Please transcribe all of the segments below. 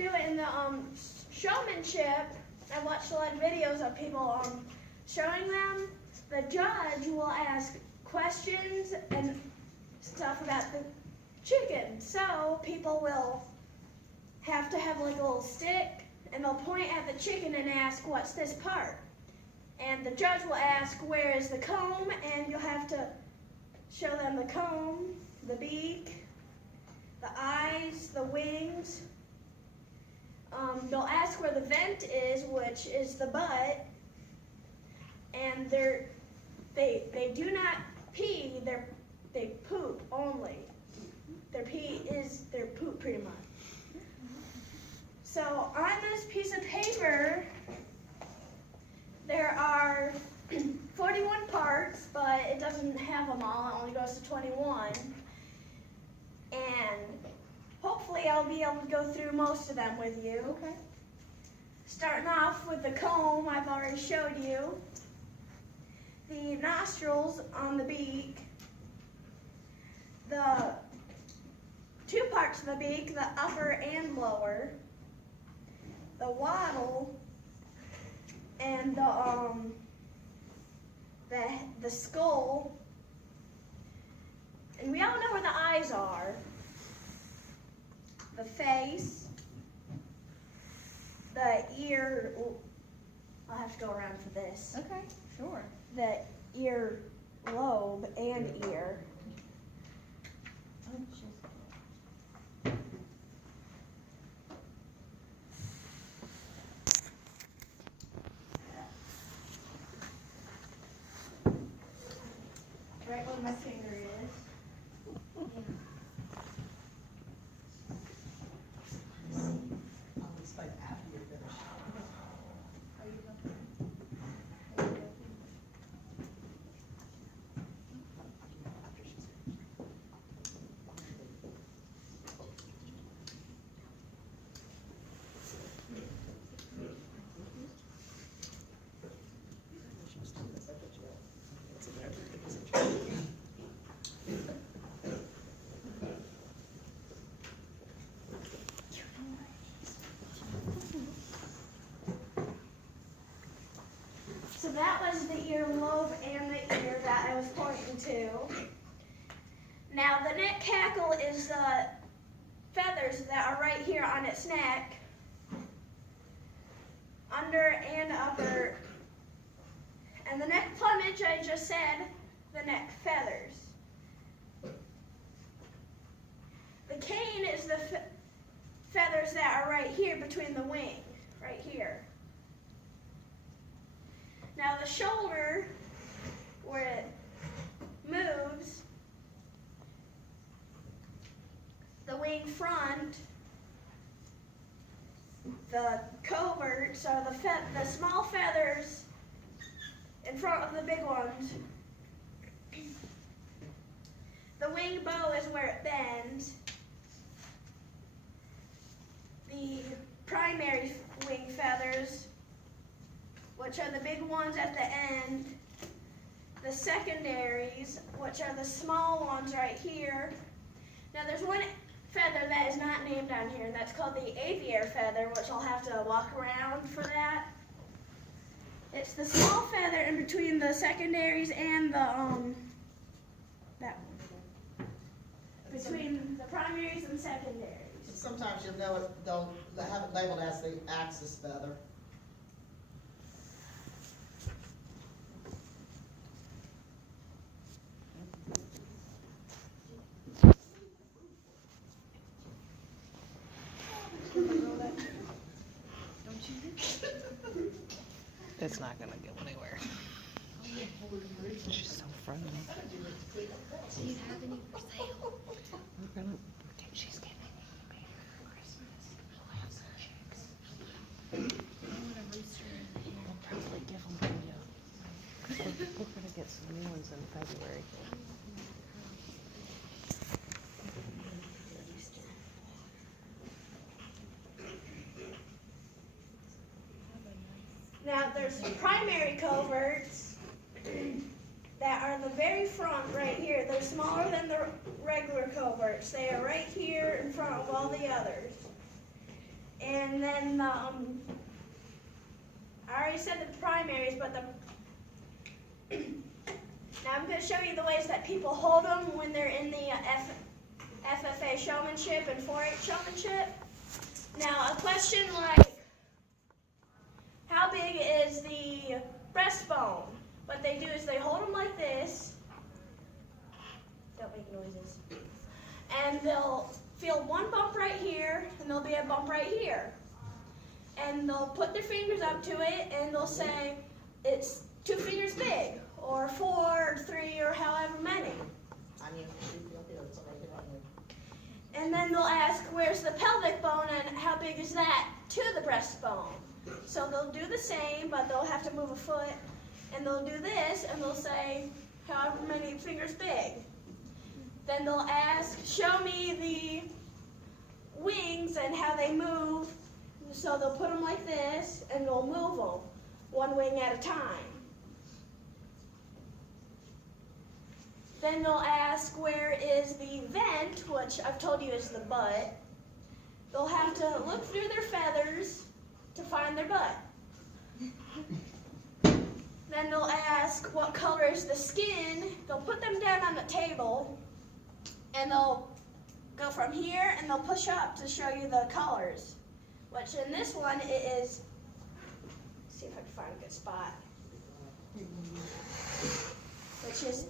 do it in the showmanship. I watched a lot of videos of people showing them. The judge will ask questions and stuff about the chicken. So people will have to have like a little stick, and they'll point at the chicken and ask, what's this part? And the judge will ask, where is the comb? And you'll have to show them the comb, the beak, the eyes, the wings. They'll ask where the vent is, which is the butt. And they do not pee, they poop only. Their pee is their poop pretty much. So on this piece of paper, there are 41 parts, but it doesn't have them all. It only goes to 21. And hopefully I'll be able to go through most of them with you. Okay. Starting off with the comb, I've already showed you. The nostrils on the beak. The two parts of the beak, the upper and lower. The wattle. And the skull. And we all know where the eyes are. The face, the ear, I'll have to go around for this. Okay, sure. The ear lobe and ear. Right where my finger is. It's like after you're finished. So that was the earlobe and the ear that I was pointing to. Now the neck cackle is the feathers that are right here on its neck, under and upper. And the neck plumage, I just said, the neck feathers. The cane is the feathers that are right here between the wing, right here. Now the shoulder, where it moves, the wing front, the coverts are the small feathers in front of the big ones. The wing bow is where it bends. The primary wing feathers, which are the big ones at the end. The secondaries, which are the small ones right here. Now there's one feather that is not named down here, and that's called the aviary feather, which I'll have to walk around for that. It's the small feather in between the secondaries and the, that one. Between the primaries and secondaries. Sometimes you'll know it, they'll have it labeled as the axis feather. It's not gonna go anywhere. She's so friendly. Do you have any for sale? We're gonna. She's getting me for Christmas. She'll have some chicks. I want a rooster in here. We'll probably give them to you. We're gonna get some new ones in February. Now there's primary coverts that are the very front right here. They're smaller than the regular coverts. They are right here in front of all the others. And then I already said the primaries, but now I'm going to show you the ways that people hold them when they're in the FFA showmanship and 4-H showmanship. Now, a question like, how big is the breastbone? What they do is they hold them like this. Don't make noises. And they'll feel one bump right here, and there'll be a bump right here. And they'll put their fingers up to it, and they'll say, it's 2 fingers big, or 4, or 3, or however many. And then they'll ask, where's the pelvic bone, and how big is that to the breastbone? So they'll do the same, but they'll have to move a foot, and they'll do this, and they'll say, however many fingers big. Then they'll ask, show me the wings and how they move. So they'll put them like this, and they'll move them, one wing at a time. Then they'll ask, where is the vent, which I've told you is the butt. They'll have to look through their feathers to find their butt. Then they'll ask, what color is the skin? They'll put them down on the table, and they'll go from here, and they'll push up to show you the colors. Which in this one, it is, let's see if I can find a good spot, which is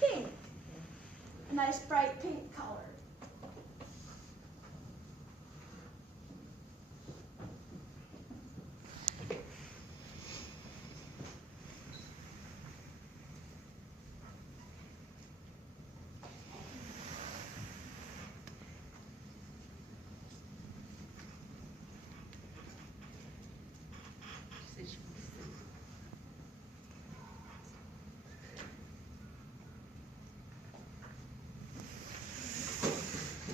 pink, a nice bright pink color.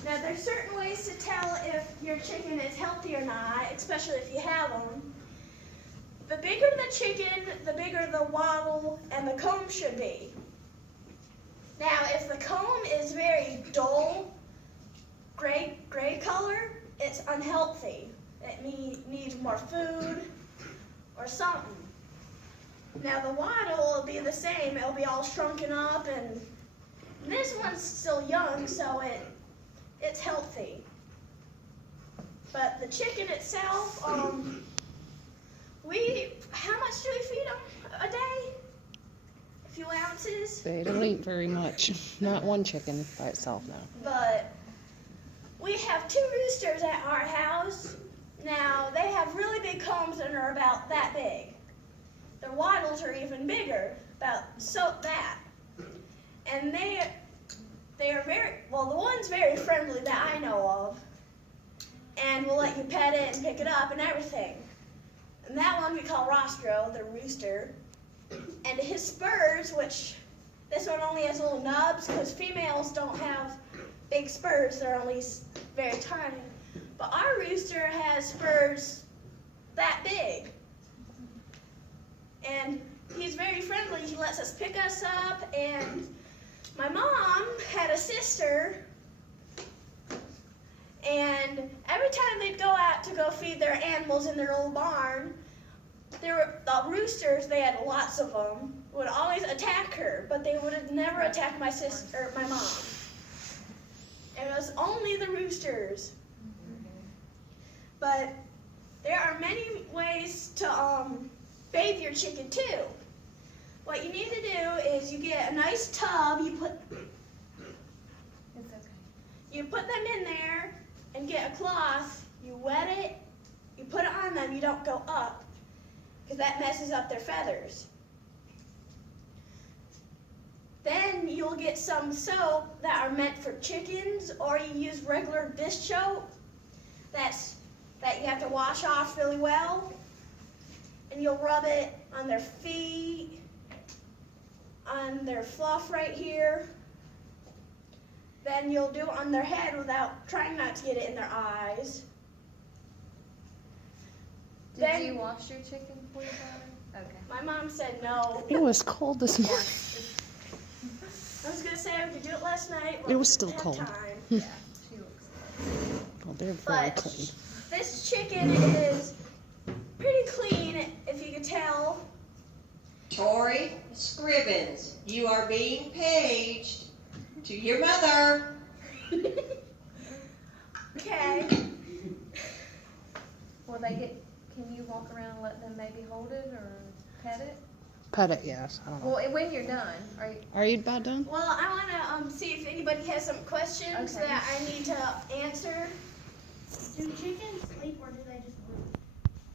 Now, there's certain ways to tell if your chicken is healthy or not, especially if you have them. The bigger the chicken, the bigger the waddle and the comb should be. Now, if the comb is very dull, gray color, it's unhealthy. It needs more food or something. Now, the waddle will be the same. It'll be all shrunken up, and this one's still young, so it's healthy. But the chicken itself, how much do we feed them a day? A few ounces? They don't eat very much. Not one chicken by itself, no. But we have 2 roosters at our house. Now, they have really big combs and are about that big. Their waddles are even bigger, about that. And they are very, well, the one's very friendly that I know of, and will let you pet it and pick it up and everything. And that one we call Rostro, the rooster. And his spurs, which this one only has little nubs, because females don't have big spurs, they're only very tiny. But our rooster has spurs that big. And he's very friendly, he lets us pick us up, and my mom had a sister, and every time they'd go out to go feed their animals in their old barn, the roosters, they had lots of them, would always attack her, but they would never attack my sister, my mom. It was only the roosters. But there are many ways to bathe your chicken too. What you need to do is you get a nice tub, you put them in there and get a cloth, you wet it, you put it on them, you don't go up, because that messes up their feathers. Then you'll get some soap that are meant for chickens, or you use regular dish soap that you have to wash off really well, and you'll rub it on their feet, on their fluff right here. Then you'll do it on their head without trying not to get it in their eyes. Did you wash your chicken before you got it? Okay. My mom said no. It was cold this morning. I was going to say I could do it last night, but It was we still didn't have cold. time. Yeah, she looks good. Well, they're very But clean. This chicken is pretty clean, if you could tell. Tori Scribbins, you are being paged to your mother. Okay. Will they get, can you walk around and let them maybe hold it or pet it? Pet it, yes. I don't know. Well, when you're done, are you, Are you about done? Well, I want to see if anybody has some questions Okay. that I need to answer. Do chickens